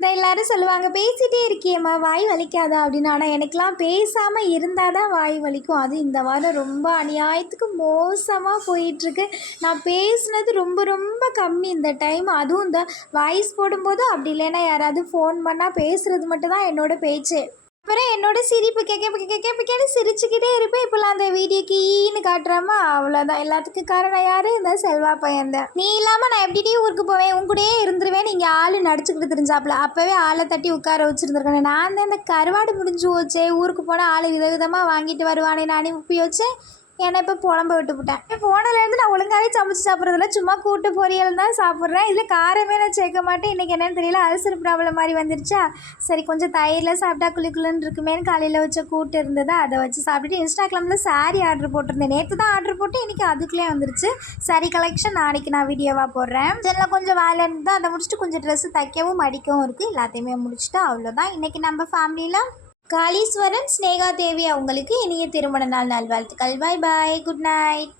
இந்த எல்லாரும் சொல்லுவாங்க, பேசிட்டே இருக்கியேம்மா வாய் வலிக்காதா அப்படின்னு. ஆனால் எனக்கெலாம் பேசாமல் இருந்தால் தான் வாய் வலிக்கும். அது இந்த வாரம் ரொம்ப அநியாயத்துக்கு மோசமாக போயிட்டுருக்கு. நான் பேசுனது ரொம்ப ரொம்ப கம்மி இந்த டைம். அதுவும் இந்த வாய்ஸ் போடும்போது அப்படி இல்லைன்னா யாராவது ஃபோன் பண்ணால் பேசுகிறது மட்டும்தான் என்னோட பேச்சு. அப்புறம் என்னோட சிரிப்பு கேட்க சிரிச்சுக்கிட்டே இருப்பேன். இப்போலாம் அந்த வீடியோ கீன்னு காட்டுறாமா, அவ்வளோதான். எல்லாத்துக்கும் காரணம் யார்? இந்த செல்வா பையன்தான். நீ இல்லாமல் நான் எப்படிடி ஊருக்கு போவேன், உன் கூடயே இருந்துருவேன். நீங்கள் ஆள் நடிச்சுக்கிட்டு தெரிஞ்சாப்புல அப்போவே ஆளை தட்டி உட்கார வச்சுருந்துருக்கேன். நான் தான் இந்த கருவாடு முடிஞ்சு போச்சே, ஊருக்கு போனால் ஆள் விதவிதமாக வாங்கிட்டு வருவானே நான் அனுப்பி வச்சேன். ஏன்னா இப்போ புலம்ப விட்டுவிட்டேன். போனதுலேருந்து நான் ஒழுங்காகவே சமைச்சு சாப்பிட்றதில்ல, சும்மா கூட்டு பொரியல் தான் சாப்பிட்றேன். இதில் காரமே நான் சேர்க்க மாட்டேன். இன்றைக்கி என்னென்னு தெரியல, அல்சர் ப்ராப்ளம் மாதிரி வந்துருச்சா, சரி கொஞ்சம் தயிரில் சாப்பிட்டா குளிக்குள்ளன்னு இருக்குமேன்னு காலையில் வச்ச கூட்டு இருந்ததா அதை வச்சு சாப்பிட்டுட்டு இன்ஸ்டாகிராமில் சாரீ ஆர்டர் போட்டிருந்தேன். நேற்று தான் ஆர்டர் போட்டு இன்றைக்கி அதுக்குள்ளே வந்துருச்சு. சாரீ கலெக்ஷன் நாளைக்கு நான் வீடியோவாக போடுறேன். இதெல்லாம் கொஞ்சம் வேலை இருந்தால் அதை முடிச்சுட்டு கொஞ்சம் ட்ரெஸ்ஸு தைக்கவும் மடிக்கவும் இருக்குது. எல்லாத்தையுமே முடிச்சுட்டு அவ்வளோதான். இன்றைக்கி நம்ம ஃபேமிலியில் காளீஸ்வரன், ஸ்னேகா தேவி அவங்களுக்கு இனிய திருமண நாள் நல்வாழ்த்துக்கள். பாய் பாய், குட் நைட்.